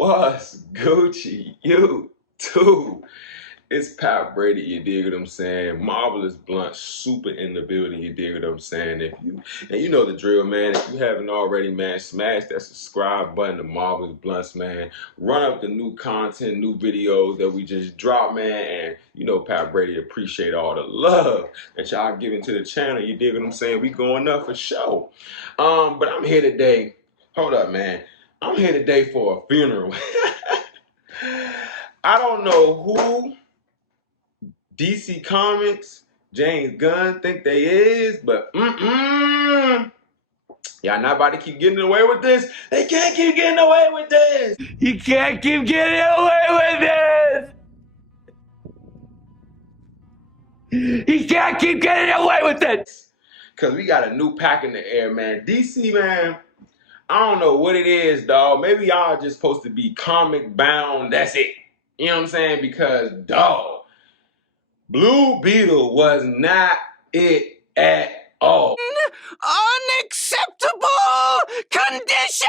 What's Gucci? You too. It's Pat Brady, you dig what I'm saying? Marvelous Bluntz, super in the building, you dig what I'm saying? And you know the drill, man. If you haven't already, man, smash that subscribe button to Marvelous Bluntz, man. Run up the new content, new videos that we just dropped, man. And you know Pat Brady appreciate all the love that y'all giving to the channel, you dig what I'm saying? We going up for sure. But I'm here today. Hold up, man. I'm here today for a funeral. I don't know who DC Comics, James Gunn think they is, but y'all not about to keep getting away with this. They can't keep getting away with this. You can't keep getting away with this. You can't keep getting away with it. Cause we got a new pack in the air, man. DC, man, I don't know what it is, dog. Maybe y'all just supposed to be comic bound. That's it. You know what I'm saying? Because, dog, Blue Beetle was not it at all. Unacceptable condition!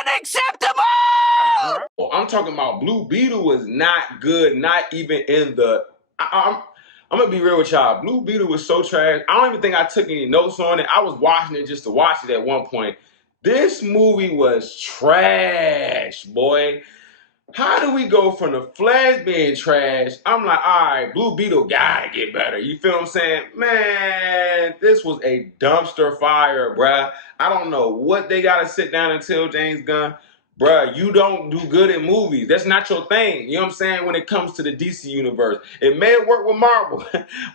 Unacceptable! I'm talking about Blue Beetle was not good, not even in the... I'm gonna be real with y'all. Blue Beetle was so trash. I don't even think I took any notes on it. I was watching it just to watch it at one point. This movie was trash, boy. How do we go from the Flash being trash? I'm like, all right, Blue Beetle gotta get better. You feel what I'm saying? Man, this was a dumpster fire, bruh. I don't know what they gotta sit down and tell James Gunn. Bruh, you don't do good in movies. That's not your thing. You know what I'm saying? When it comes to the DC universe. It may work with Marvel,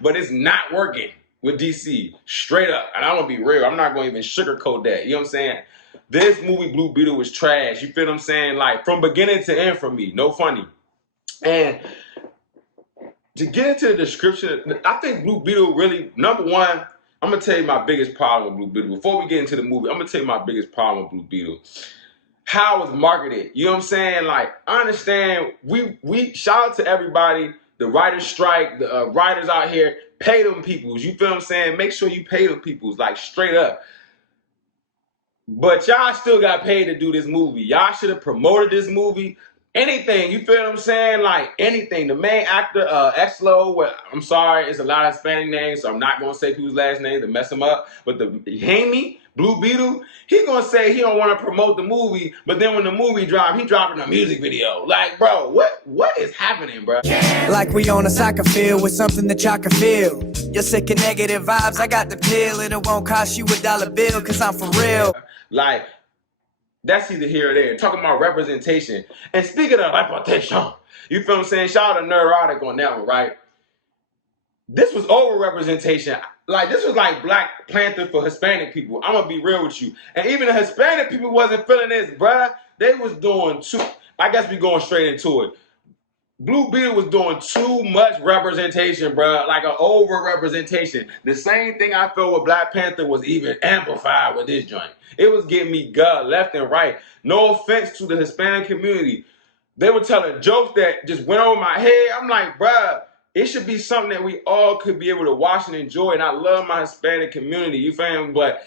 but it's not working with DC. Straight up. And I'm gonna be real. I'm not gonna even sugarcoat that. You know what I'm saying? This movie, Blue Beetle, was trash. You feel what I'm saying? Like, from beginning to end for me. No funny. And to get into the description, I think Blue Beetle really, number one, I'm going to tell you my biggest problem with Blue Beetle. Before we get into the movie, I'm going to tell you my biggest problem with Blue Beetle. How it was marketed. You know what I'm saying? Like, I understand, we shout out to everybody, the writer's strike, the writers out here, pay them peoples. You feel what I'm saying? Make sure you pay them peoples, like, straight up. But y'all still got paid to do this movie. Y'all should have promoted this movie. Anything, you feel what I'm saying? Like anything. The main actor, Exlo, well, I'm sorry, it's a lot of Hispanic names, so I'm not gonna say people's last names to mess them up. But the Hamey, Blue Beetle, he gonna say he don't want to promote the movie, but then when the movie drop, he dropping a music video. Like, bro, what is happening, bro? Like we on a soccer field with something that y'all can feel. You're sick of negative vibes, I got the pill, and it won't cost you $1 bill, cause I'm for real. Like, that's either here or there. Talking about representation. And speaking of representation, you feel what I'm saying? Shout out to Neurotic on that one, right? This was over-representation. Like, this was like Black Panther for Hispanic people. I'm going to be real with you. And even the Hispanic people wasn't feeling this, bruh. They was doing too... I guess we going straight into it. Blue Beetle was doing too much representation, bro. Like an over-representation. The same thing I felt with Black Panther was even amplified with this joint. It was getting me gut left and right. No offense to the Hispanic community. They were telling jokes that just went over my head. I'm like, bruh, it should be something that we all could be able to watch and enjoy. And I love my Hispanic community, you feel me? But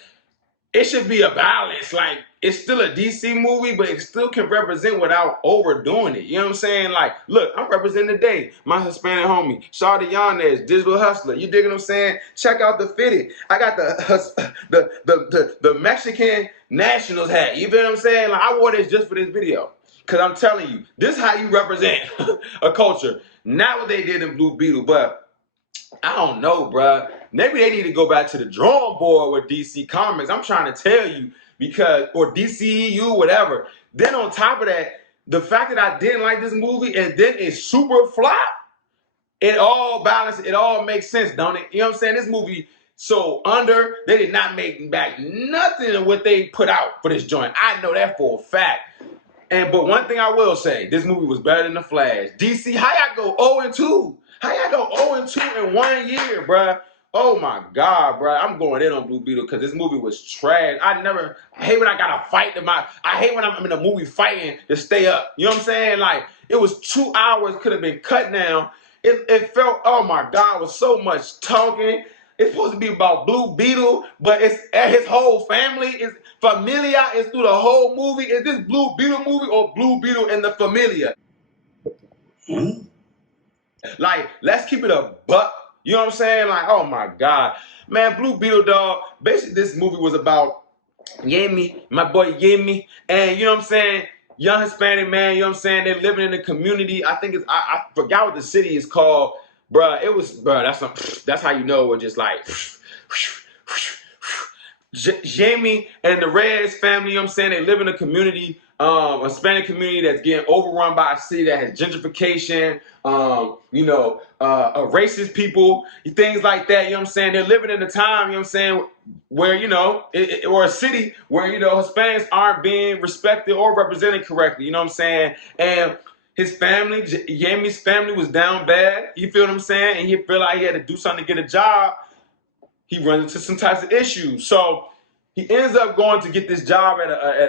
it should be a balance. Like, it's still a DC movie, but it still can represent without overdoing it. You know what I'm saying? Like, look, I'm representing today. My Hispanic homie, Shawty Yanez, Digital Hustler. You dig what I'm saying? Check out the fitted. I got the Mexican Nationals hat. You feel what I'm saying? Like, I wore this just for this video. Because I'm telling you, this is how you represent a culture. Not what they did in Blue Beetle, but I don't know, bruh. Maybe they need to go back to the drawing board with DC Comics. I'm trying to tell you, because, or DCEU, whatever. Then on top of that, the fact that I didn't like this movie and then it's super flop, it all balances, it all makes sense, don't it? You know what I'm saying? This movie, so under, they did not make back nothing of what they put out for this joint. I know that for a fact. But one thing I will say, this movie was better than The Flash. DC, how y'all go 0-2? How y'all go 0-2 in 1 year, bruh? Oh my God, bro. I'm going in on Blue Beetle because this movie was trash. I hate when I gotta fight I hate when I'm in a movie fighting to stay up. You know what I'm saying? Like, it was 2 hours, could have been cut down. It felt, oh my God, it was so much talking. It's supposed to be about Blue Beetle, but it's his whole family is Familia is through the whole movie. Is this Blue Beetle movie or Blue Beetle and the Familia? Like, let's keep it a buck. You know what I'm saying? Like, oh my God. Man, Blue Beetle, dog. Basically, this movie was about Yemi, my boy Yemi, and you know what I'm saying? Young Hispanic man, you know what I'm saying? They're living in a community. I think I forgot what the city is called. That's how you know it was just like Jamie and the Reds family, you know what I'm saying? They live in a community, a Hispanic community that's getting overrun by a city that has gentrification, racist people, things like that, you know what I'm saying? They're living in a time, you know what I'm saying, where, or a city where, Hispanics aren't being respected or represented correctly, you know what I'm saying? And his family, Yami's family was down bad, you feel what I'm saying? And he feel like he had to do something to get a job. He runs into some types of issues. So he ends up going to get this job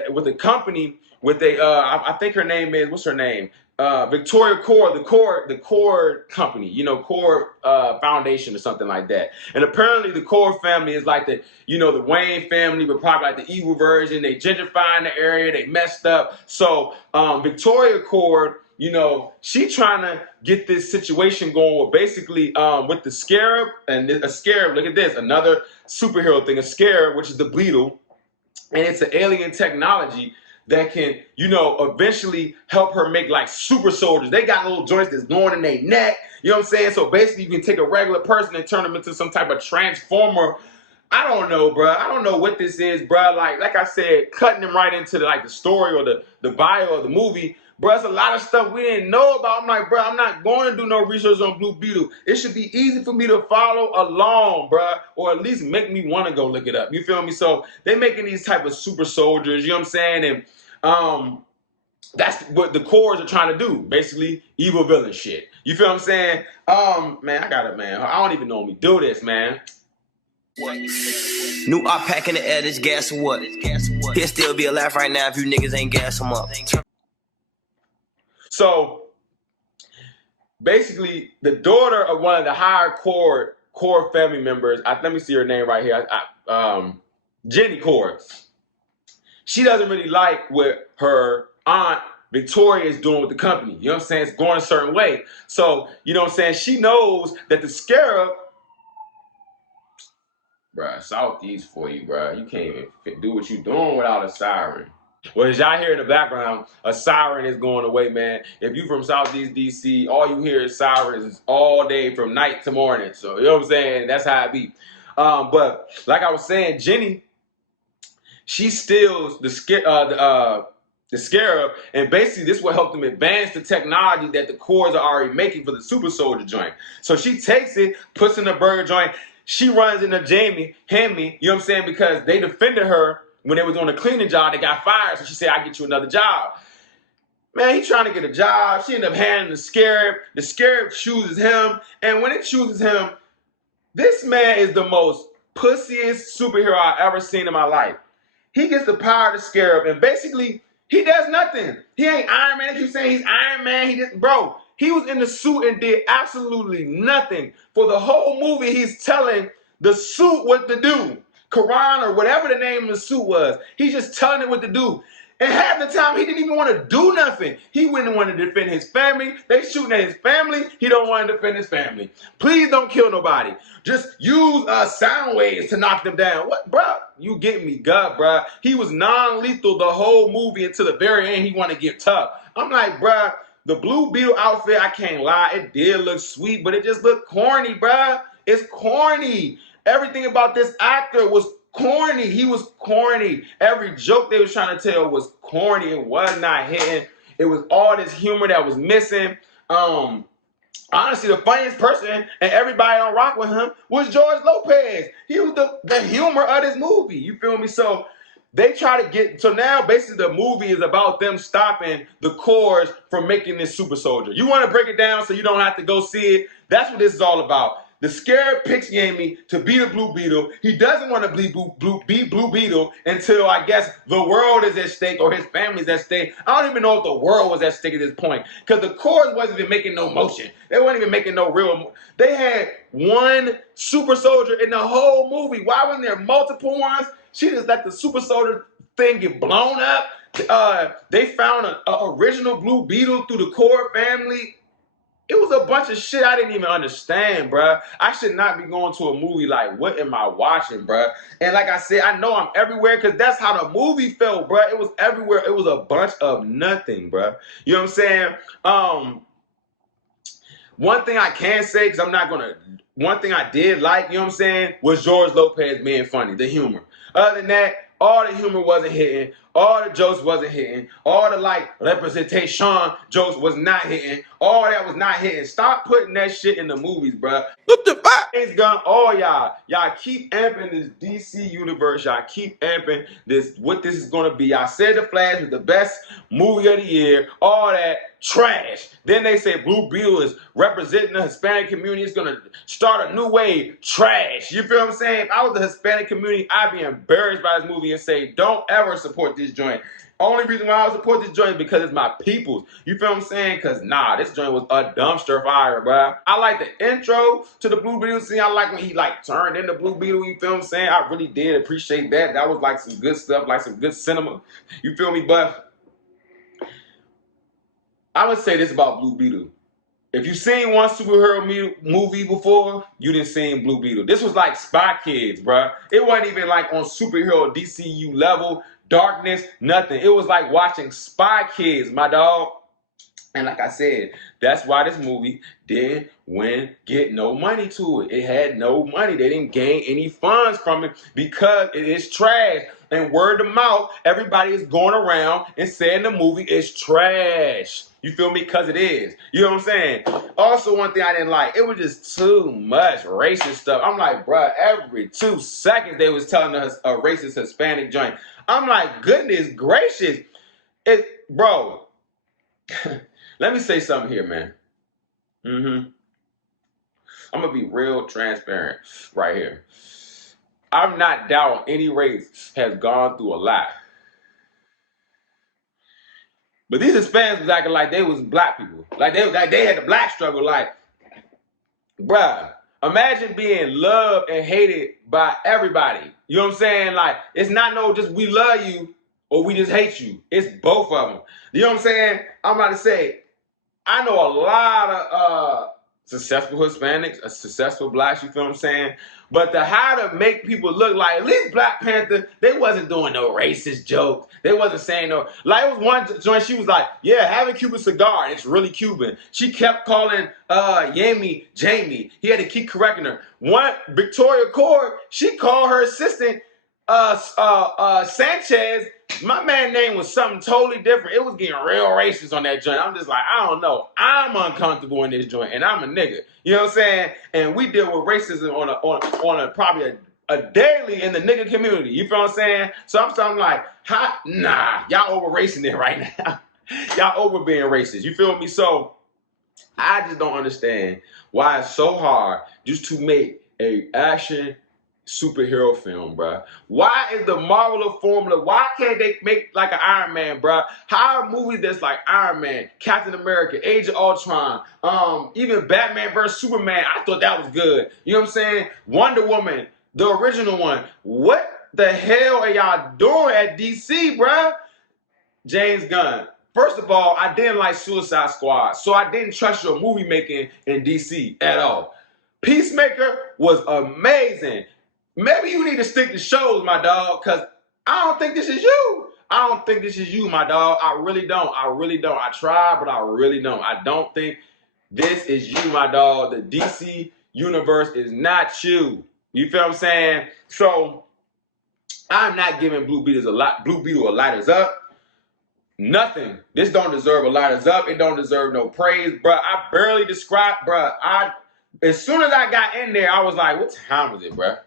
with a company with I think her name is, what's her name? Victoria Core, the Core company, Core Foundation or something like that. And apparently the Core family is like the Wayne family, but probably like the evil version. They gentrifying the area, they messed up. So Victoria Core, she trying to get this situation going with basically with the Scarab, and a Scarab, look at this, another superhero thing, a Scarab, which is the Beetle, and it's an alien technology that can, eventually help her make like super soldiers. They got little joints that's going in their neck, you know what I'm saying? So basically you can take a regular person and turn them into some type of transformer. I don't know, bro. I don't know what this is, bro. Like I said, cutting them right into the story or the bio of the movie. Bro, it's a lot of stuff we didn't know about. I'm like, bro, I'm not going to do no research on Blue Beetle. It should be easy for me to follow along, bro, or at least make me want to go look it up. You feel me? So they making these type of super soldiers, you know what I'm saying? And that's what the cores are trying to do, basically evil villain shit. You feel what I'm saying? Man, I got it, man. I don't even know when we do this, man. What? New op pack in the air, this gas or what? He'll still be alive right now if you niggas ain't gas him up. So basically, the daughter of one of the higher core family members, let me see her name right here, Jenny Core. She doesn't really like what her aunt Victoria is doing with the company. You know what I'm saying? It's going a certain way. So, you know what I'm saying? She knows that the Scarab, bruh, Southeast for you, bruh. You can't even do what you're doing without a siren. Well, as y'all hear in the background, a siren is going away, man. If you from Southeast DC, all you hear is sirens all day from night to morning. So, you know what I'm saying? That's how it be. But like I was saying, Jenny, she steals the Scarab, and basically this will help them advance the technology that the cores are already making for the super soldier joint. So she takes it, puts in the burger joint. She runs into Jamie, Hemi, you know what I'm saying, because they defended her when they was on a cleaning job. They got fired, so she said, I'll get you another job. Man, he's trying to get a job. She ended up handing the Scarab. The Scarab chooses him, and when it chooses him, this man is the most pussiest superhero I've ever seen in my life. He gets the power of the Scarab, and basically, he does nothing. He ain't Iron Man. They keep saying he's Iron Man. He was in the suit and did absolutely nothing. For the whole movie, he's telling the suit what to do. Karan or whatever the name of the suit was. He's just telling it what to do. And half the time, he didn't even want to do nothing. He wouldn't want to defend his family. They shooting at his family. He don't want to defend his family. Please don't kill nobody. Just use sound waves to knock them down. What, bro? You getting me gut, bro. He was non-lethal the whole movie until the very end. He want to get tough. I'm like, bro, the Blue Beetle outfit, I can't lie, it did look sweet, but it just looked corny, bro. It's corny. Everything about this actor was corny. He was corny. Every joke they was trying to tell was corny. It was not hitting. It was all this humor that was missing. Honestly, the funniest person and everybody on rock with him was George Lopez. He was the humor of this movie. You feel me? So they try to get, so now basically the movie is about them stopping the cores from making this super soldier. You want to break it down so you don't have to go see it? That's what this is all about. The Scarab picks Yami to be the Blue Beetle. He doesn't want to be Blue Beetle until, I guess, the world is at stake or his family's at stake. I don't even know if the world was at stake at this point because the cores wasn't even making no motion. They weren't even making no real. They had one super soldier in the whole movie. Why wasn't there multiple ones? She just let the super soldier thing get blown up. They found an original Blue Beetle through the Core family. It was a bunch of shit I didn't even understand, bruh. I should not be going to a movie like, what am I watching, bruh? And like I said, I know I'm everywhere because that's how the movie felt, bruh. It was everywhere. It was a bunch of nothing, bruh. You know what I'm saying? One thing I can say, because I'm not going to, one thing I did like, you know what I'm saying, was George Lopez being funny, the humor. Other than that, all the humor wasn't hitting. All the jokes wasn't hitting. All the representation jokes was not hitting. All that was not hitting. Stop putting that shit in the movies, bruh. What the fuck? James Gunn, all y'all keep amping this DC universe. Y'all keep amping this, what this is gonna be. I said The Flash was the best movie of the year. All that trash. Then they say Blue Beetle is representing the Hispanic community. It's gonna start a new wave. Trash. You feel what I'm saying? If I was the Hispanic community, I'd be embarrassed by this movie and say, don't ever support this joint. Only reason why I would support this joint is because it's my people's. You feel what I'm saying? Because, nah, this joint was a dumpster fire, bruh. I like the intro to the Blue Beetle scene. I like when he, turned into Blue Beetle. You feel what I'm saying? I really did appreciate that. That was, some good stuff, some good cinema. You feel me? But I would say this about Blue Beetle. If you've seen one superhero movie before, you didn't see Blue Beetle. This was like Spy Kids, bruh. It wasn't even on superhero DCU level. Darkness, nothing. It was like watching Spy Kids, my dog. And like I said, that's why this movie didn't get no money to it. It had no money. They didn't gain any funds from it because it is trash. And word of mouth, everybody is going around and saying the movie is trash. You feel me? Because it is. You know what I'm saying? Also, one thing I didn't like, it was just too much racist stuff. I'm like, bruh, every 2 seconds they was telling us a racist Hispanic joint. I'm like, goodness gracious. Bro, let me say something here, man. I'm going to be real transparent right here. I'm not doubting any race has gone through a lot. But these Hispanics was acting like they was black people. Like they had the black struggle. Bruh, imagine being loved and hated by everybody. You know what I'm saying? It's not just we love you or we just hate you. It's both of them. You know what I'm saying? I'm about to say, I know a lot of successful Hispanics, successful blacks, you feel what I'm saying? But how to make people look like, at least Black Panther, they wasn't doing no racist jokes. They wasn't saying no, it was one joint, she was like, yeah, have a Cuban cigar, and it's really Cuban. She kept calling Yemi Jamie. He had to keep correcting her. One, Victoria Cord, she called her assistant Sanchez. My man's name was something totally different. It was getting real racist on that joint. I'm just like, I don't know. I'm uncomfortable in this joint, and I'm a nigga. You know what I'm saying? And we deal with racism on a probably a daily in the nigga community. You feel what I'm saying? So I'm like, nah, y'all over racing it right now. Y'all over being racist. You feel me? So I just don't understand why it's so hard just to make a action superhero film, bruh. Why is the Marvel formula? Why can't they make like an Iron Man, bruh? How are movies that's like Iron Man, Captain America, Age of Ultron, even Batman vs Superman? I thought that was good. You know what I'm saying? Wonder Woman, the original one. What the hell are y'all doing at DC, bruh? James Gunn. First of all, I didn't like Suicide Squad, so I didn't trust your movie making in DC at all. Peacemaker was amazing. Maybe you need to stick to shows, my dog, because I don't think this is you. I don't think this is you, my dog. I really don't. I really don't. I tried, but I really don't. I don't think this is you, my dog. The DC universe is not you. You feel what I'm saying? So I'm not giving Blue Beetle a lighters up. Nothing. This don't deserve a lighters up. It don't deserve no praise, bruh. I barely described, bruh. As soon as I got in there, I was like, what time is it, bruh?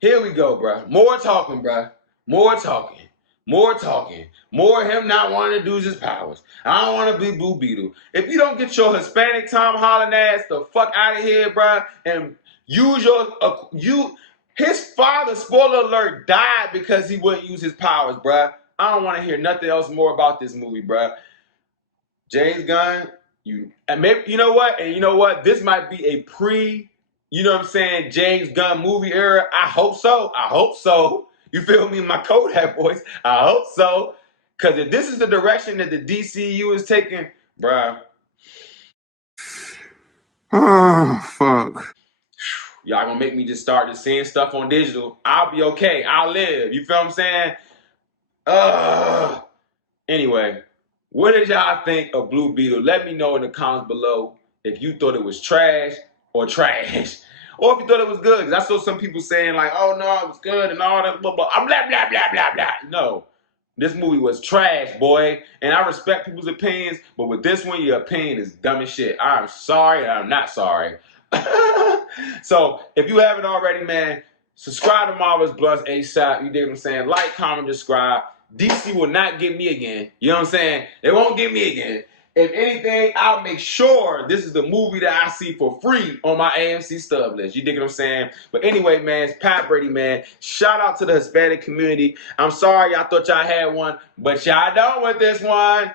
Here we go, bruh. More talking, bruh. More talking. More talking. More him not wanting to do his powers. I don't want to be Blue Beetle. If you don't get your Hispanic Tom Holland ass the fuck out of here, bruh, and use his father, spoiler alert, died because he wouldn't use his powers, bruh. I don't want to hear nothing else more about this movie, bruh. James Gunn, and maybe you know what? And you know what? This might be a you know what I'm saying, James Gunn movie era. I hope so. I hope so. You feel me? My Kodak voice. I hope so. Because if this is the direction that the DCU is taking, bruh. Oh, fuck. Y'all gonna make me just start just seeing stuff on digital. I'll be okay. I'll live. You feel what I'm saying? Anyway, what did y'all think of Blue Beetle? Let me know in the comments below if you thought it was trash or trash. Or if you thought it was good. Because I saw some people saying like, oh no, it was good and all that, blah, blah. I'm blah, blah, blah, blah, blah. No. This movie was trash, boy. And I respect people's opinions, but with this one, your opinion is dumb as shit. I'm sorry and I'm not sorry. So, if you haven't already, man, subscribe to Marvelous Bluntz ASAP. You dig what I'm saying? Like, comment, subscribe. DC will not get me again. You know what I'm saying? They won't get me again. If anything, I'll make sure this is the movie that I see for free on my AMC stub list. You dig what I'm saying? But anyway, man, it's Pat Brady, man. Shout out to the Hispanic community. I'm sorry y'all thought y'all had one, but y'all don't with this one.